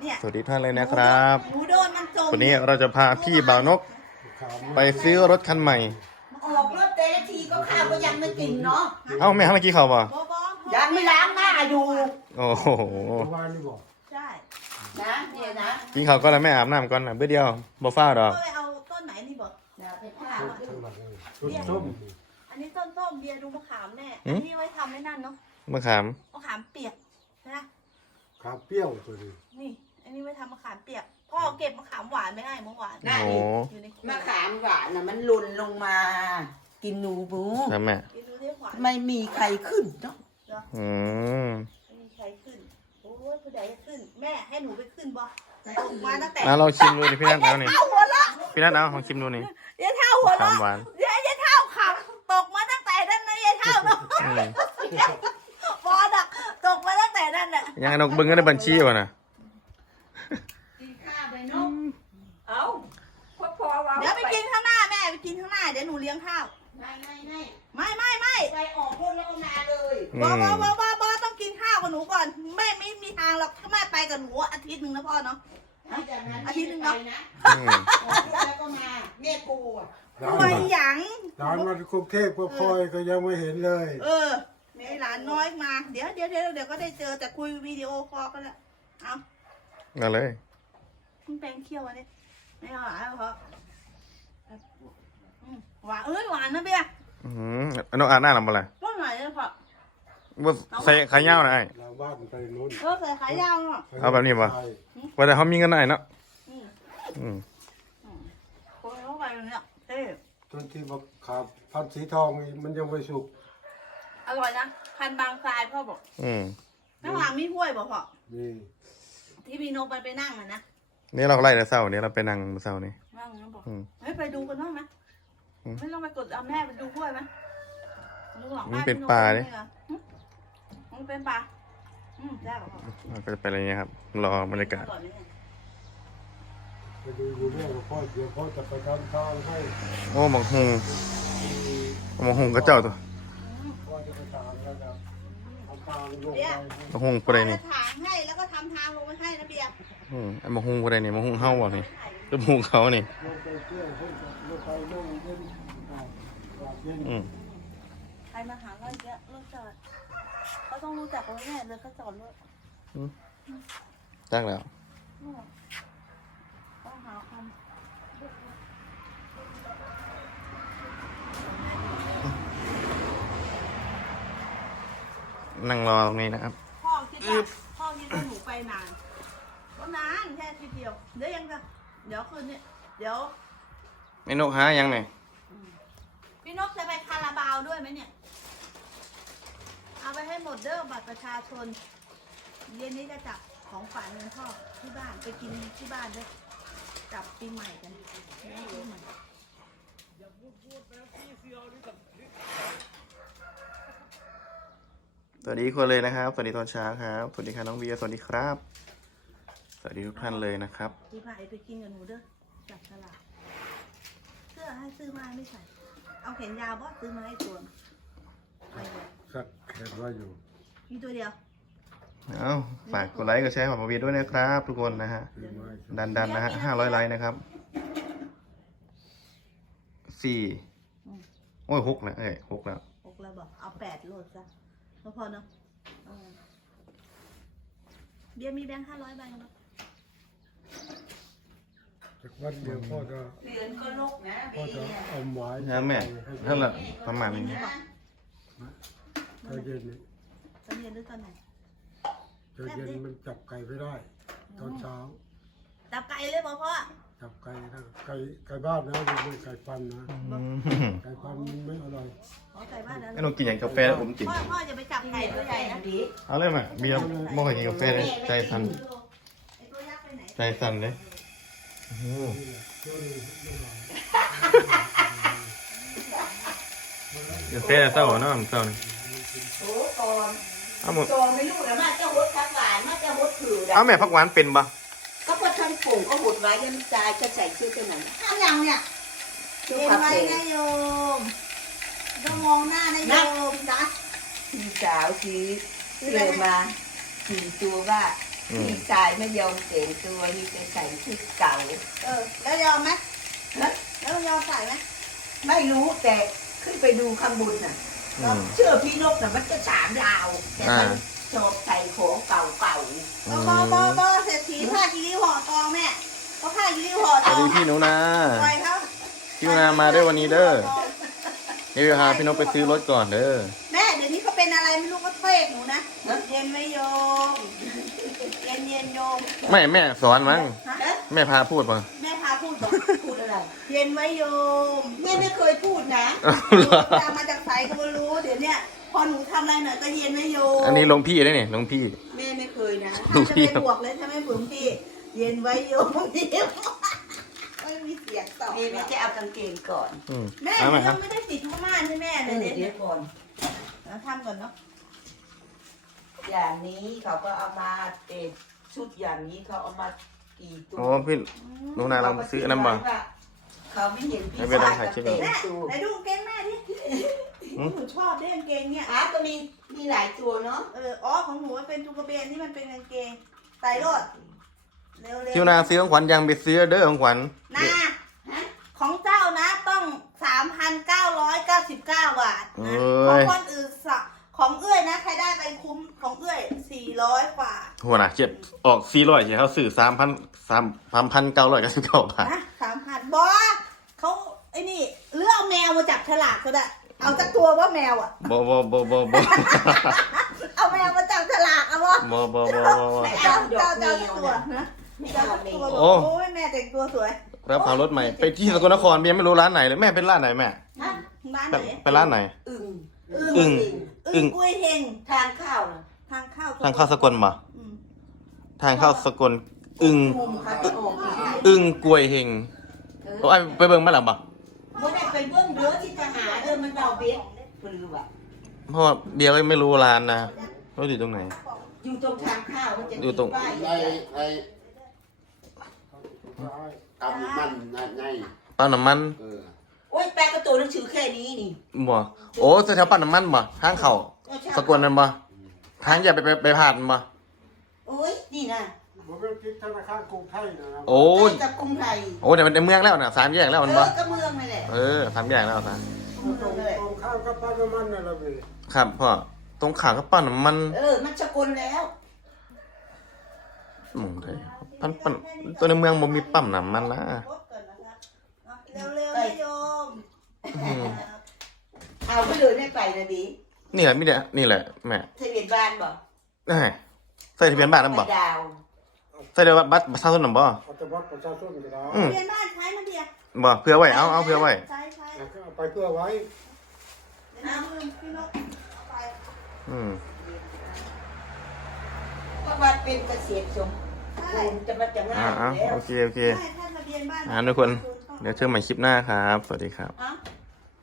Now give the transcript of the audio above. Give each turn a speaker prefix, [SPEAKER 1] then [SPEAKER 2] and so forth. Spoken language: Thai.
[SPEAKER 1] เนี่ย
[SPEAKER 2] สวัสดีท่านเลยนะครับ
[SPEAKER 1] หนูโดนมันจม
[SPEAKER 2] วันนี้เราจะพาพี่บ่าวนก ไปซื้อรถคันใหม่
[SPEAKER 3] ออกรถแต่ละทีก็ข้าวก็ยังไม่กินเนาะ
[SPEAKER 2] เอ้าแม่ทำเมื่อกี้เขาบ่
[SPEAKER 1] บอบอ
[SPEAKER 3] ยังไม่ล้างหน้าอยู่
[SPEAKER 2] โอ้โห
[SPEAKER 1] ใช่
[SPEAKER 3] นะเนี่ยนะ
[SPEAKER 2] กินเขาวก็แล้วแม่อาบน้ำก่อนนะเพื่อเดียวบ่ฟ้าวดอก
[SPEAKER 1] ก็ไปเอาต้นไหนนี่บอก
[SPEAKER 3] อย่าไปฆ่า
[SPEAKER 1] อันนี้ต้นส้มเบียร์ดูมะขามแน่อันนี้ไว้ทำไม่นั่นเนาะ
[SPEAKER 2] มะขาม
[SPEAKER 1] มะขามเปียกนะ
[SPEAKER 4] ขามเปรี้ยวตัวนี้
[SPEAKER 1] นี่ อันนี้ไว้ทำมะขามเปียกพ่อเก็บมะขามหวานไม่ให้เมื่อวาน
[SPEAKER 3] หน้า
[SPEAKER 2] โอ้
[SPEAKER 3] นี่
[SPEAKER 1] อยู่ในครัว
[SPEAKER 3] มะขามหวานน่ะมันหล่นลงมา กินหนูบู
[SPEAKER 2] ใช่แม่
[SPEAKER 1] กินดูที่หวาน
[SPEAKER 3] ไม่มีใครขึ้นเนาะ
[SPEAKER 2] อืม
[SPEAKER 1] ไม่มีใครขึ้นโอ้ยผู้ใดจะขึ้น แม่ให้หนูไปขึ้นบ่ตกมาตั้งแต่
[SPEAKER 2] แล้วเราชิมดูนี่พี่นัทเอานี่
[SPEAKER 1] เท่าหัวละ
[SPEAKER 2] พี่นัทเอาลองชิมดูนี่
[SPEAKER 1] ยายเท่าหัว
[SPEAKER 2] ค
[SPEAKER 1] ละ
[SPEAKER 2] วามหวาน
[SPEAKER 1] ยายเท่าขำตกมาตั้งแต่นั่นนะยายเท่าเนาะ
[SPEAKER 2] อืม
[SPEAKER 1] บอลอะตกมาตั้งแต่นั่นแหละ
[SPEAKER 2] ยังไงนกเบิ้งก็ได้บัญชีวะนะ
[SPEAKER 3] กินข้าวไปเนาะเอาพอว่า
[SPEAKER 1] เดี๋ยวไปกินข้างหน้าแม่ไปกินข้างหน้าเดี๋ยวหนูเลี้ยงข้าว
[SPEAKER 3] ไม่
[SPEAKER 1] ไม่
[SPEAKER 3] ไปออกรถแล้วก็มาเลย
[SPEAKER 2] อื
[SPEAKER 1] บอ
[SPEAKER 2] ม
[SPEAKER 1] บอต้องกินข้าวกับหนูก่อนไม่มีทางหรอกถ้าแม่ไปกับหนูอาทิตย์หนึ่งนะพ่อเนาะ อาทิตย์หนึ่งเนาะ
[SPEAKER 2] อืม
[SPEAKER 3] ออกรถแล้วก็มาแม่กูอ่ะ
[SPEAKER 1] รวยหยัง
[SPEAKER 4] ร้านมันกรุงเทพก็คอยก็ยังไม่เห็นเลย
[SPEAKER 1] มีหลานน้อยมา เดี๋ยวก็ได้เจอแต่คุยวิดีโอคอลกันแหละเอา
[SPEAKER 2] เอาเลย
[SPEAKER 1] คุณแปลงเคี่ยวอันนี้ไม่เอาเหรอหวานหวานนะเบียร์
[SPEAKER 2] อืมอันนกอาบน้ำหรือเปล่า
[SPEAKER 1] ต้นไหนเนี่ยพ่อ
[SPEAKER 2] ว่าใส่ขายาวนะไอ้
[SPEAKER 4] เราบ้านไปนู้น
[SPEAKER 1] ใส่ขายาวเนาะ
[SPEAKER 2] เอาแบบนี้ป่ะ ว่าแต่เขามีเงินหน่อยเนาะ
[SPEAKER 1] อืม
[SPEAKER 2] อืม
[SPEAKER 1] คนเข้าไปอย่างเนี้ยเท่
[SPEAKER 4] ต้นที่บอกขาบพันธุ์สีทองนี่มันยังไม่สุก
[SPEAKER 1] อร่อยนะพันบางทรายพ่อบอก
[SPEAKER 2] อืม
[SPEAKER 1] ข้างหลังมีห้วยบอกพ่อ
[SPEAKER 4] นี่
[SPEAKER 1] ที่มีนกมันไปนั่งอ่ะนะ
[SPEAKER 2] นี่เราไล่แต่เศร้านี่เราไปนั่งเศร้านี่
[SPEAKER 1] นั่งนะบอก
[SPEAKER 2] อืม
[SPEAKER 1] เฮ้ยไปดูกันบ้างไหม
[SPEAKER 2] อืม
[SPEAKER 1] ไม่ต้องไปกดเอาแม่ไปดูห้วยไหมดูหลัง
[SPEAKER 2] มัน
[SPEAKER 1] บ้าน
[SPEAKER 2] เป็น
[SPEAKER 1] พี่
[SPEAKER 2] ปลา
[SPEAKER 1] ดิ
[SPEAKER 2] ดิ
[SPEAKER 1] มันเป็นปลาได้ป่ะพ่อ
[SPEAKER 2] เราก็จะไปอะไรเงี้ยครับ รอบรรยากาศ
[SPEAKER 1] ก่อนนี่
[SPEAKER 4] ไปดูอยู่เนี่ยพ่อเดี๋ยวพ่อจะไปทำทางให้
[SPEAKER 2] โอ้หมองหงหมองหงก็เจ้าตัว
[SPEAKER 4] พ่อจะไปทางแล้วจะทำทางลงไป
[SPEAKER 2] หมองหงผู้ใดนี่
[SPEAKER 1] ถางให้แล้วก็ทำทางลงไปให้นะเบียร์
[SPEAKER 2] ไอ้หมองหงผู้ใดนี่หมองหงเฮาบ่นี่หรือหมองหงเขานี่
[SPEAKER 4] ลงไปเที่ยวให้ลงไปลงเย็นเย็น
[SPEAKER 2] อืม
[SPEAKER 1] ใครมาหาเราเยอะรถจอดเขาต้องรู้จักเราแน่เลยเขาจอดรถ
[SPEAKER 2] ตั้งแล้ว
[SPEAKER 1] ต้องหาค
[SPEAKER 2] นั่งรอตรงนี้นะครับ
[SPEAKER 1] ำพ่อคิดว่าหนูไปนานก็นานแค่ทีเดียวเดี๋ยวยังจะเดี๋ยวคืนนี้เดี๋ยว
[SPEAKER 2] ไม่นกหายังไง
[SPEAKER 1] พี่นกจะไปคาราบาวด้วยไหมเนี่ยเอาไปให้หมดเด้อบัตรประชาชนเย็นนี้จะจับของฝากเงินพ่อที่บ้านไปกินที่บ้านด้วยจับปีใหม่กันปีใหม่
[SPEAKER 2] สวัสดีคนเลยนะครับ สวัสดีตอนเช้าครับ สวัสดีค่ะน้องเบียร์สวัสดีครับ สวัสดีทุกท่านเลยนะครับ
[SPEAKER 1] ปีใหม่ไปกินกับหนูเด้อจับฉลากเสื้อให้ซื้อมาไม่ใส่เอาแขนยาวบ่ซื้อมาให้ตัวไปเลย
[SPEAKER 4] สักแขนว่าอยู่
[SPEAKER 1] มีตัวเดียว
[SPEAKER 2] เอาฝากกดไลค์กดแชร์ของมาเบียร์ด้วยนะครับ ทุกคนนะฮะ
[SPEAKER 4] ซื้อไม้
[SPEAKER 2] ดันนะฮะ500 ไลค์นะครับ4โอ้ย6นะ6แล้ว
[SPEAKER 1] 6แล้วบอกเอา8โหลดซะพอเนาะเบียร์มีแบงค์500ใบเนาะ
[SPEAKER 4] จากวันเดียวพ่อจะ
[SPEAKER 3] เรียนก็ลกนะ
[SPEAKER 4] พ่อจะเอาไม้
[SPEAKER 2] นะแม่เท่าไหร่ประมาณนี้
[SPEAKER 4] ตอนเย็นนี่
[SPEAKER 1] ตอนเย็นหรือตอนไหน
[SPEAKER 4] ตอนเย็นมันจับไก่ไม่ได้ ตอนเช้า
[SPEAKER 1] จับไก่เลยบอกพ่อ
[SPEAKER 4] จับไก่นะไก่บ้านนะไม่ใช่ไก่ปันนะ
[SPEAKER 2] อืม
[SPEAKER 4] ไก่ปันมันไม่อร่อย
[SPEAKER 1] ขอไก่บ้านแล้ว
[SPEAKER 2] ไอ้หนูกินอย่างกาแฟแล้วผมกิน
[SPEAKER 1] พ่อจะไปจับไก่ตัวใหญ่นะ
[SPEAKER 3] ดี
[SPEAKER 2] เอาเลยไหมเบียร์ไม่เคยกินกาแฟเลยใจสั่น
[SPEAKER 1] ไอ้ตัวยักษ์ไปไหน
[SPEAKER 2] ใจสั่นเลยโอ้โหกาแฟเศร้าเนาะเศร้านี่
[SPEAKER 3] โอ้ก่อน
[SPEAKER 2] เอาหมด
[SPEAKER 3] ก่อนไม่รู้นะมาจะหดทักหลานมาจะหดถือ
[SPEAKER 2] เอาแม่พักหวานเป็นปะ
[SPEAKER 3] ก็พอทำผงก็หดไว้ยันจายจะใส่ชื่อตัวไหน
[SPEAKER 1] ทำยังเนี่ย
[SPEAKER 3] ชื่อ
[SPEAKER 1] เห็น
[SPEAKER 3] ผัก
[SPEAKER 1] ไหม
[SPEAKER 3] เส
[SPEAKER 1] นายโยมต้องมองหน้านายโยมนะ
[SPEAKER 3] พี่สาวชี้เสือมาสี่ตัวว่า
[SPEAKER 2] อ
[SPEAKER 3] พี่ชายไม่ยอมเปลี่ยนตัวมีแต่ใส่ชุดเก่า
[SPEAKER 1] แล้วยอมไหม
[SPEAKER 3] ฮะ
[SPEAKER 1] แล้วยอมใส่ไหม
[SPEAKER 3] ไม่รู้แต่ขึ้นไปดูข้างบนน่ะ
[SPEAKER 2] อืม
[SPEAKER 3] เชื่อพี่นกน่ะมันจะ3 ดาว แต่มันชอบใส่ของเก่า
[SPEAKER 1] บอเศรษฐีผ้ากีริ้วห่อทองแม่เขาผ้ากีริ้วห่อ
[SPEAKER 2] ส
[SPEAKER 1] ท
[SPEAKER 2] วั
[SPEAKER 1] อ
[SPEAKER 2] ส
[SPEAKER 1] ง
[SPEAKER 2] ดีพี่หนูนา
[SPEAKER 1] ปล่อยเขา
[SPEAKER 2] พี่หนูนามาด้วยวันนี้เด้อเดี๋ยวพาพี่นกไปซื้อรถก่อนเด้อ
[SPEAKER 1] แม่เดี๋ยวนี้เขาเป็นอะไรไม่รู้ก็เทศหนูนะเย็นไหมโยมเย็นโยม
[SPEAKER 2] ไม่แม่สอนมั้ง
[SPEAKER 1] ฮะ
[SPEAKER 3] ๆนะ
[SPEAKER 2] แม่พาพูดป่ะ
[SPEAKER 1] แม่พาพูดบอก
[SPEAKER 3] พูดอะไร
[SPEAKER 1] เย็นไว้โยม
[SPEAKER 3] แม่ไม่เคยพูดนะ
[SPEAKER 1] ตามมาจากไสก็ไม่รู้เดี๋ยวเนี้ยพอหนูทำอะไรหน่อยก็เย็นไว้โยม
[SPEAKER 2] อันนี้หลวงพี่ได้เนี่ยหลวงพี่
[SPEAKER 3] แม่ไม่เคยนะ
[SPEAKER 1] ถ้าจะไม่บวกเลยถ้าไม่บุ๋มพี่เย็นไว้โยมเดียวไม่มีเสียงตอบ
[SPEAKER 3] แม่ไม่จะเอากางเกงก่อน
[SPEAKER 2] อืม
[SPEAKER 1] แม่
[SPEAKER 2] เอาไหมค
[SPEAKER 1] ยั
[SPEAKER 2] รับ
[SPEAKER 1] งไม่ได้ติดผ้าม่านให้แม่เลย
[SPEAKER 3] เดี๋
[SPEAKER 1] เนี่ย
[SPEAKER 3] ยวก่อน
[SPEAKER 1] เราทำก่อนเนาะ
[SPEAKER 3] อย่างนี้เขาก็เอามาชุดอย่างนี้เขาเอามากี่ตัว
[SPEAKER 2] โอ้พี่หนูนาเราซื้ออันนั้นบ่
[SPEAKER 3] เขาไม่เห็นพี่
[SPEAKER 2] ไม่เป็นไร
[SPEAKER 3] ชาย
[SPEAKER 2] ถ่ายคลิ
[SPEAKER 3] ก็
[SPEAKER 2] ปก่อน
[SPEAKER 3] เต็ม
[SPEAKER 1] แม่
[SPEAKER 3] ตัว
[SPEAKER 1] ไหนดูกางเกงแม่ดิหนูชอบเล่นกางเกงเนี่ย
[SPEAKER 3] ก็มีหลายตัวเนาะ
[SPEAKER 1] ของหนูมันเป็นจุกระเบนนี่มันเป็นกางเกงใส่รถเร็วๆ
[SPEAKER 2] พี่หนูนาซื้อของขวัญยังไปซื้อเด้อของขวัญ
[SPEAKER 1] นะของเจ้านะต้อง 3,999 บาทนะของคนอื่นของเอื้อยนะใครได้ไปคุ้มของเอื้อย400 กว่า
[SPEAKER 2] หัวหน้าเจ็บออก400ใช่เขาซื้อ3,999 บาท
[SPEAKER 1] นะ 3,000บอสเขาไอ้นี่เลือกเอาแมวมาจับฉลากก็ได้เอาจากตัวว่าแมวอ่ะ
[SPEAKER 2] บ่
[SPEAKER 1] เอาแมวมาจับฉลากเอาวะ
[SPEAKER 2] บ่
[SPEAKER 3] ไม่
[SPEAKER 1] เจ้า
[SPEAKER 3] เอาดอก
[SPEAKER 1] เจ้า
[SPEAKER 3] เดียว
[SPEAKER 1] ตัว
[SPEAKER 3] นะ
[SPEAKER 1] นะ
[SPEAKER 3] ไม่
[SPEAKER 1] เจ้า
[SPEAKER 3] เอา
[SPEAKER 1] ตัว
[SPEAKER 3] เลย
[SPEAKER 1] บอกโอ้ยแม่แต่งตัวสวย
[SPEAKER 2] รับพารถใหม่ไปที่สกลนครเมียไม่รู้ร้านไหนเลยแม่เป็นร้านไหนแม่
[SPEAKER 1] ฮะบ้าน
[SPEAKER 2] ไป
[SPEAKER 1] ไหน
[SPEAKER 2] ไปร้านไหน
[SPEAKER 3] อึ่ง
[SPEAKER 2] อึ่ง
[SPEAKER 1] อึ่งกล้วยเฮง
[SPEAKER 3] ทานข้าวนะ
[SPEAKER 1] ทางเข้า
[SPEAKER 2] ทางเข้าสกลบ่
[SPEAKER 1] อืม
[SPEAKER 2] ทางเข้าสกลอึ่ง
[SPEAKER 3] มุมค่ะที่ออกอีก
[SPEAKER 2] อึ่งกล้วยเฮงโอ้ยไปเบิ่งมาแล้วบ่
[SPEAKER 3] ไม่ได้ไปเบื้องเด้อที่ทหารมันเอาเบ็ดปลือว่ะ
[SPEAKER 2] เพราะว่าเบียร์ก็ไม่รู้ร้านนะว่าอยู่ตรงไหน
[SPEAKER 3] อยู่ตรงทางข้าวมันจะ
[SPEAKER 2] อยู่ตรง
[SPEAKER 3] ป้าย
[SPEAKER 4] กำมันไง
[SPEAKER 2] ปั๊มน้ำมัน
[SPEAKER 3] โอ้ยแปลกระตัวหนังสือแค่นี้นี่
[SPEAKER 2] บ่โอ้แถวปั๊มน้ำมันบ่ทางเข้าสกลนั่นบ่ทางอย่าไปผ่านบ่
[SPEAKER 3] โอ้ยนี่นะ
[SPEAKER 4] ผมเป็นพิษธนาคารกรุงไทยนะครับ
[SPEAKER 2] โอ้ย
[SPEAKER 3] ใกล้กับกรุงไทย
[SPEAKER 2] โอ้เดี๋ยวมันในเมืองแล้วน่ะ3 แยกแล้วมันบ่
[SPEAKER 3] ก็เมืองนั่นแหละ
[SPEAKER 2] 3 แยกแล้วซะ
[SPEAKER 4] ตรงข้ามกับปั๊มน้ำมันนั่นแหละพี่
[SPEAKER 2] ครับพ่อตรงข้ามกับปั๊มน้ำมัน
[SPEAKER 3] มันสกลแล้ว
[SPEAKER 2] ได้ปั๊มตัวในเมืองบ่มีปั๊มน้ำมันนะ
[SPEAKER 1] รถก่อนนะครับเร็วๆนะโยม
[SPEAKER 3] เอาไปเลยไม่ไปนะบี
[SPEAKER 2] นี่แหละนี่แหละแม่
[SPEAKER 3] ทะเบียนบ้านบ่
[SPEAKER 2] ใส่ทะเบียนบ้านนำบ่
[SPEAKER 3] ไปดาว
[SPEAKER 2] ใส่ทะเบียนบัตรประชาชนนำบ่
[SPEAKER 4] เอาแต่บัตรประชาชนก็ได้
[SPEAKER 1] เรียนบ้านใช้มันเดียว
[SPEAKER 2] บ่เพื่อไว้เอาเพื่อไว้
[SPEAKER 1] ใช้
[SPEAKER 4] เอาไปเพื่อไว้
[SPEAKER 1] น้ำมือพี่นกไป
[SPEAKER 2] อืม
[SPEAKER 3] เพราะว่าเป็นเกษตรสมบูรณ์จะมาจะง่ายอยู่แล้ว
[SPEAKER 2] โอเค
[SPEAKER 1] ใช่ถ้าทะเบียนบ้าน
[SPEAKER 2] ทุกคน เดี๋ยวเจอใหม่คลิปหน้าครับ สวัสดีครับ
[SPEAKER 3] เอ้า